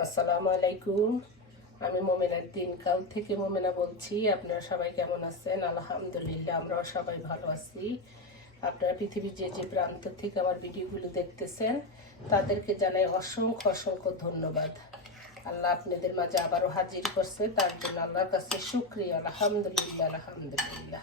আসসালামু আলাইকুম। আমি মোমেনার দিনকাল থেকে মোমেনা বলছি। আপনারা সবাই কেমন আছেন? আলহামদুলিল্লাহ, আমরাও সবাই ভালো আছি। আপনারা পৃথিবীর যে যে প্রান্ত থেকে আমার ভিডিওগুলো দেখতেছেন, তাদেরকে জানাই অসংখ্য অসংখ্য ধন্যবাদ। আল্লাহ আপনাদের মাঝে আবারও হাজির করছে। তার জন্য আল্লাহর কাছে শুক্রিয়া। আলহামদুলিল্লাহ আলহামদুলিল্লাহ।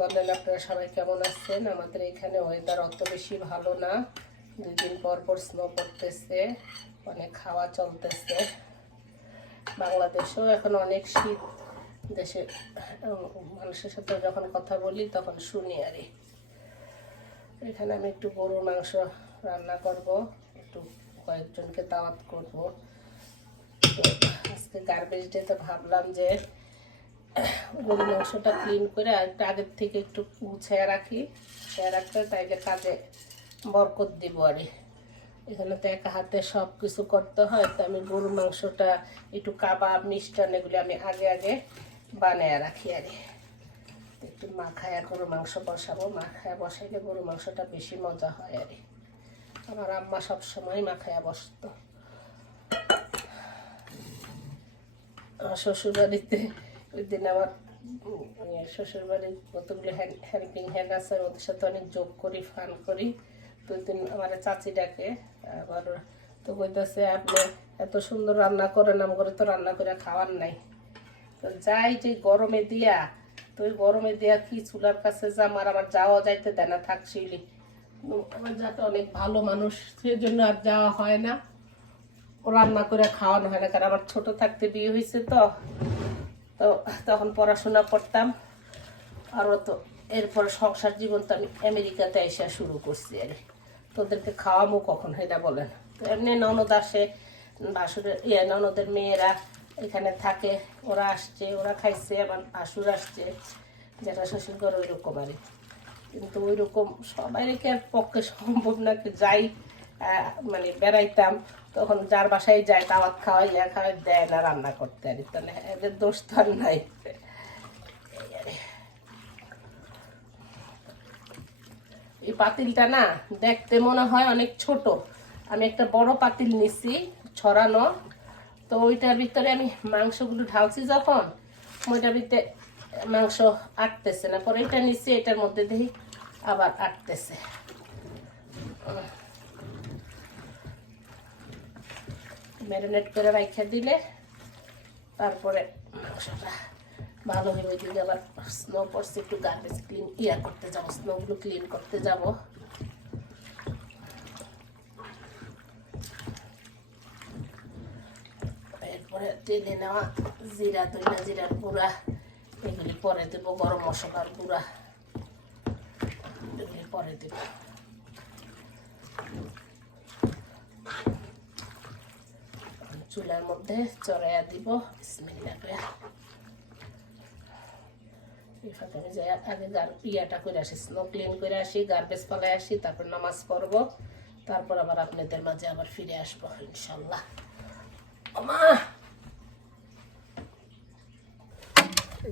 বলেন, আপনারা সবাই কেমন আছেন? আমাদের এখানে ওয়েদার অত বেশি ভালো না। দুই দিন পর পর স্নো পড়তেছে, অনেক খাওয়া চলতেছে। বাংলাদেশেও এখন অনেক শীত, দেশে মানুষের সাথে যখন কথা বলি তখন শুনি আর এখানে আমি একটু গরুর মাংস রান্না করব, একটু কয়েকজনকে দাওয়াত করব। আজকে গার্বেজ ডেতে ভাবলাম যে গরুর মাংসটা ক্লিন করে আর একটু আগের থেকে একটু গুছিয়ে রাখি। গুছিয়ে রাখতে তাইলে কাজে বরকত দিব আর। এখানে তো একা হাতে সব কিছু করতে হয়, তো আমি গরুর মাংসটা, একটু কাবাব, মিষ্টান, এগুলি আমি আগে আগে বানায় রাখি আর। একটু মাখায়া গরু মাংস বসাবো মাখায়া বসাইলে গরু মাংসটা বেশি মজা হয় আর। আমার আম্মা সবসময় মাখায়া বসতো। আমার শ্বশুরবাড়িতে ওই দিন আমার শ্বশুর বাড়ির কতগুলো হেল্পিং হ্যান্ড আছে, ওদের সাথে অনেক যোগ করি, ফান করি। দিন আমার চাচি ডাকে, আবার তো কইতেছে আপনি এত সুন্দর রান্না করেন, আমার তো রান্না করে খাওয়ার নাই। তো যাই যে গরমে দিয়া, তো ওই গরমে দিয়া কি চুলার কাছে যা আমার আমার যাওয়া যাইতে দেয় না থাকছিলি আমার যাতে অনেক ভালো মানুষ সেই জন্য আর যাওয়া হয় না। ও রান্না করে খাওয়ানো হয় না, কারণ আমার ছোট থাকতে বিয়ে হয়েছে তো। তো তখন পড়াশোনা করতাম। আরও তো এরপর সংসার জীবন তো আমি আমেরিকাতে এসে শুরু করছি আর। তোদেরকে খাওয়াবো কখন, এটা বলেন এমনি ননদ আসে ভাসুরের ইয়ে ননদের মেয়েরা এখানে থাকে, ওরা আসছে, ওরা খাইছে আমার ভাসুর আসছে, যেটা শ্বশুর করে ওই রকম আর কিন্তু ওই রকম সবাই রেখে আর পক্ষে সম্ভব না যাই মানে বেড়াইতাম, তখন যার বাসায় যায় খাওয়াই ইয়া খাওয়াই দেয় না রান্না করতে আর। তাহলে এদের দোষ তো আর নাই। এই পাতিলটা না দেখতে মনে হয় অনেক ছোট। আমি একটা বড় পাতিল নিছি ছড়ানো। তো ওইটার ভিতরে আমি মাংসগুলো ঢালছি যখন, ওইটার ভিতরে মাংস আটতেছে না। পরে এটা নিচ্ছি এটার মধ্যে দেখি আবার আটতেছে। ম্যারিনেট করে রাখা দিলে তারপরে মাংসটা ভালো হয়ে দিকে আবার স্নো পড়ছে, একটু গার্বেজ ক্লিন ইয়ার করতে যাব স্নোগুলো ক্লিন করতে যাব। এরপরে তেলে নেওয়া জিরা তৈলা জিরার গুঁড়া, এগুলি পরে দেবো, গরম মশলার গুঁড়া। এগুলি পরে দেবো। চুলার মধ্যে চড়াইয়া দিব, বিসমিল্লাহ। করে ফাঁকে আমি যাই, আগে গার ইয়াটা করে আসি, স্নো ক্লিন করে আসি গার্বেজ পালায় আসি, তারপর নামাজ পড়ব। তারপর আবার আপনাদের মাঝে আবার ফিরে আসব, ইনশাল্লাহ। মা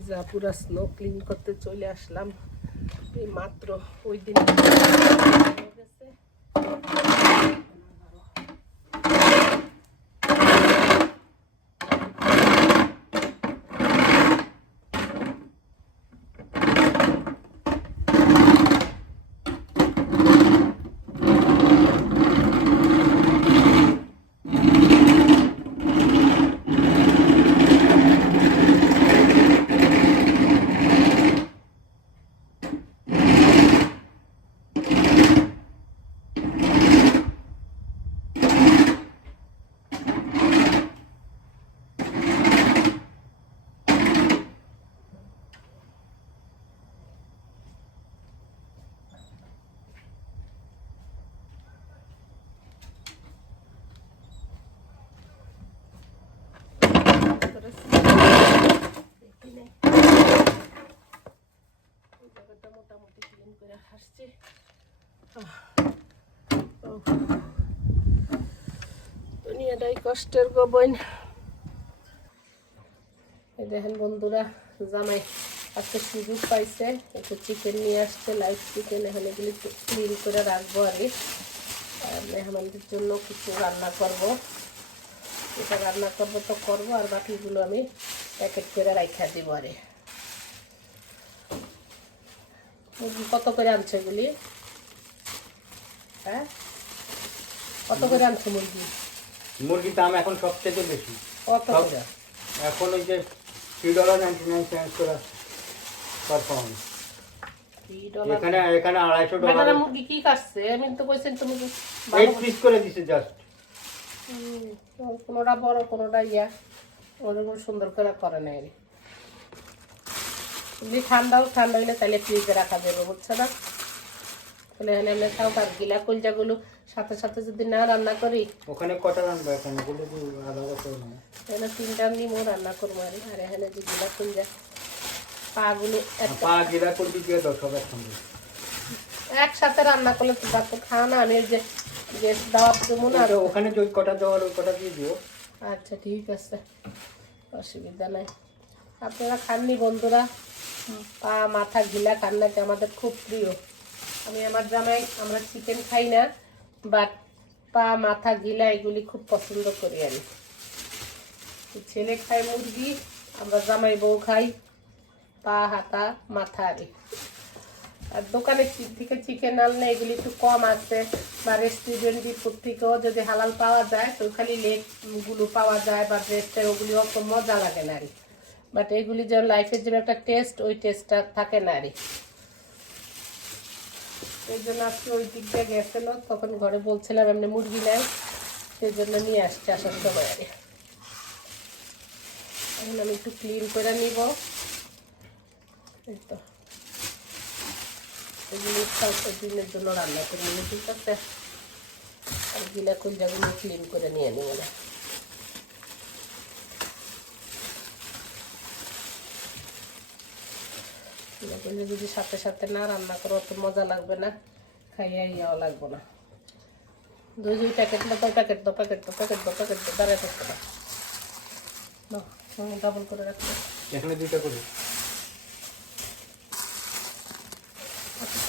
যা পুরা স্নো ক্লিন করতে চলে আসলাম। এই মাত্র ওই দিন হয়ে গেছে। এখানে এই জায়গাটা মোটামুটি ক্লিন করে আসছি দুনিয়াটাই কষ্টের গবন এই দেখেন বন্ধুরা, জামাই আজকে সুযোগ পাইছে, একটু চিকেন নিয়ে আসছে লাইট চিকেন এখানে এগুলি ক্লিন করে রাখব কি। আর মেহমানদের জন্য কিছু রান্না করব। এটা রান্না করব তো করব, আর বাকিগুলো আমি প্যাকেট করে রাখা দিব আরে মুরগি কত করে আনছে এগুলি? হ্যাঁ? কত করে আনছে মুরগি? মুরগির দাম এখন সবচেয়ে বেশি। কত সব- করে? এখন ওই যে three dollar ninety nine cents করে এখানে এখানে আড়াইশো ডলার মুরগি কি কাটছে আমি তো কইছেন তুমি তো এইট পিস করে দিছে জাস্ট কোনোটা বড় কোনোটা ইয়া। ওরকম সুন্দর করে করে নেয়। এমনি ঠান্ডাও ঠান্ডা হইলে তাহলে ফ্রিজে রাখা যাবে বুঝছ না? তাহলে এখানে এমনি খাও তার গিলা কলজাগুলো সাথে সাথে যদি না রান্না করি। ওখানে কটা রানবে এখন? ওগুলো কি আলাদা করে এখানে তিনটা নিমো রান্না করব আর আর এখানে যে গিলা কলজা পাগুলো পা গিরা করবি দিয়ে দাও সব একসঙ্গে? একসাথে রান্না করলে তো তারপর খাও না আমি যে যে দাওয়াত দেবো না। ওখানে যে কটা দেওয়ার ওই কটা দিয়ে দিও। আচ্ছা ঠিক আছে অসুবিধা নাই। আপনারা খাননি বন্ধুরা? পা, মাথা গিলা কান্নাকে আমাদের খুব প্রিয়। আমি আমার জামাই, আমরা চিকেন খাই না বাট পা, মাথা গিলা এগুলি খুব পছন্দ করি আমি। ছেলে খায় মুরগি, আমরা জামাই বউ খাই, পা, হাতা, মাথা আরে আর দোকানে থেকে চিকেন আনলে এগুলি একটু কম আছে, বা রেস্টুরেন্ট থেকেও যদি হালাল পাওয়া যায়, তো খালি লেগগুলো পাওয়া যায়, বা ব্রেস্টের ওগুলি অত মজা লাগে না আর বাট এগুলি যে লাইফের যে একটা টেস্ট, ওই টেস্টটা থাকে না আর এই জন্য আজকে ওই দিক দিয়ে গেছিল, তখন ঘরে বলছিলাম এমনি মুরগি নেয় সেই জন্য নিয়ে আসছে আসার সময় আরে এখন আমি একটু ক্লিন করে নিব। এই তো। এগুলি দিনের জন্য রান্না করে নিয়ে ঠিক আছে? আর গিলা কুলজাগুলো ক্লিন করে নিয়ে নেব না গিলা কুলজা যদি সাথে সাথে না রান্না করো অত মজা লাগবে না খাইয়া ইয়াও লাগবে না। দুই দুই প্যাকেট দাও প্যাকেট দাও প্যাকেট দাও প্যাকেট দাও প্যাকেট দাও দাঁড়ায় থাকতে না ডাবল করে রাখবে এখানে দুইটা করে।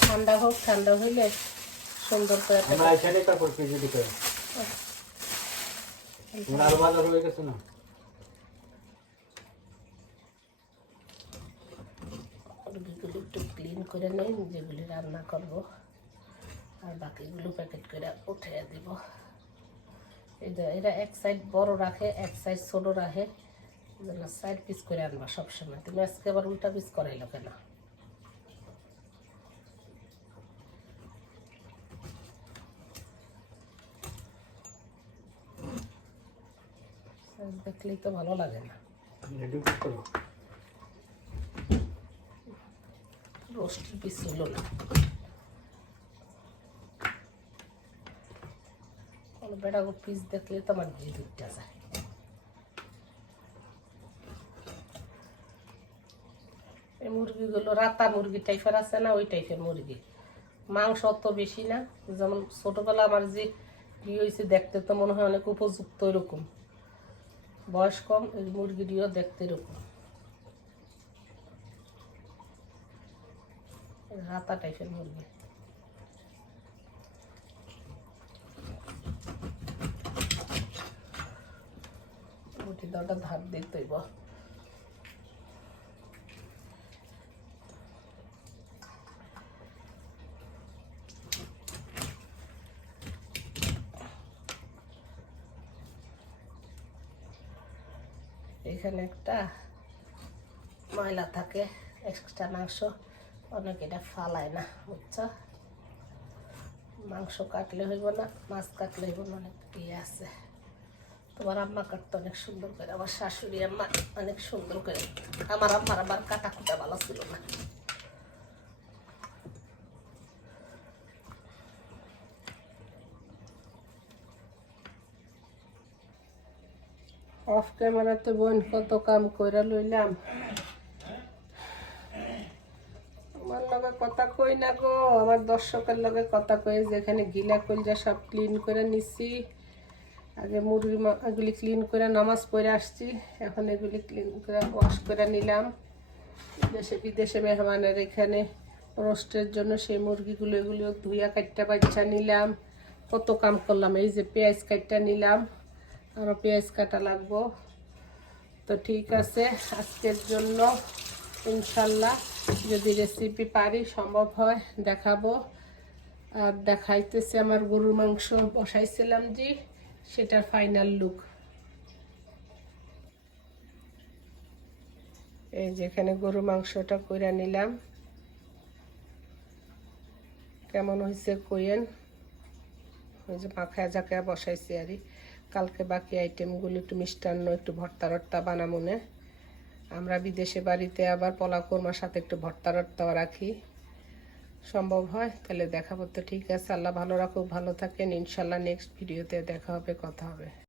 ঠান্ডা হোক ঠান্ডা হইলে সুন্দর করে আমরা এখানে তারপর কেজি দিতে লাল বাজার হয়ে গেছে না মুরগিগুলো একটু ক্লিন করে নেই, যেগুলি রান্না করব। আর বাকিগুলো প্যাকেট করে উঠে দিব। এরা এক সাইড বড় রাখে, এক সাইড ছোট রাখে। যেন সাইড পিস করে আনবা সবসময়। তুমি আজকে আবার উল্টা পিস করাইলো কেন? দেখলেই তো ভালো লাগে না রেডি করো রোস্টের পিস হলো না কোনো বেটা পিস দেখলে তো আমার জিদ উঠতে যায় এই মুরগিগুলো রাতা মুরগি টাইপের আছে না ওই টাইপের মুরগি মাংস অত বেশি না যেমন ছোটবেলা আমার যে বিয়ে হয়েছে দেখতে তো মনে হয় অনেক উপযুক্ত এরকম বয়স কম এই মুরগিটিও দেখতে এরকম রাতা টাইপের মুরগি। রুটি দাওটা ধার দিতে হইব। এখানে একটা ময়লা থাকে এক্সট্রা মাংস। অনেক এটা ফালায় না, বুঝছ? মাংস কাটলে হইব না, মাছ কাটলে হইব না, অনেক ইয়ে আছে। তোমার আম্মা কাটতো অনেক সুন্দর করে, আমার শাশুড়ি আম্মা অনেক সুন্দর করে। আমার আম্মার আবার কাটা কুটা ভালো ছিল না। অফ ক্যামেরাতে বোন কত কাম কইরা লইলাম। না গো? আমার দর্শকের লগে কথা কই যেখানে গিলা কইলা সব ক্লিন করে নিছি। আগে মুরগি এগুলি ক্লিন করে নামাজ পড়ে আসছি। এখন এগুলি ক্লিন করে ওয়াশ করে নিলাম। দেশে বিদেশে মেহমানের এখানে রোস্টের জন্য সেই মুরগিগুলো এগুলো ধুইয়া কাটটা বাচ্চা নিলাম। কত কাম করলাম, এই যে পেঁয়াজ কাটটা নিলাম। আরও পেঁয়াজ কাটা লাগবো। তো ঠিক আছে, আজকের জন্য ইনশাল্লাহ। যদি রেসিপি পারি, সম্ভব হয়, দেখাবো। আর দেখাইতেছে আমার গরুর মাংস, বসাইছিলাম যে সেটার ফাইনাল লুক এই যেখানে গরু মাংসটা কইরা নিলাম। কেমন হয়েছে কইয়েন? ওই যে মাখায় জাকায় বসাইছি আরই কালকে বাকি আইটেমগুলো একটু মিষ্টান্ন, একটু ভর্তা রট্টা বানামুনে। আমরা বিদেশে বাড়িতে আবার পলা কোরমার সাথে একটু ভর্তা টর্তাও রাখি। সম্ভব হয়? তাহলে দেখাবো তো ঠিক আছে। আল্লাহ ভালো রাখুক, ভালো থাকেন। ইনশাল্লাহ নেক্সট ভিডিওতে দেখা হবে, কথা হবে।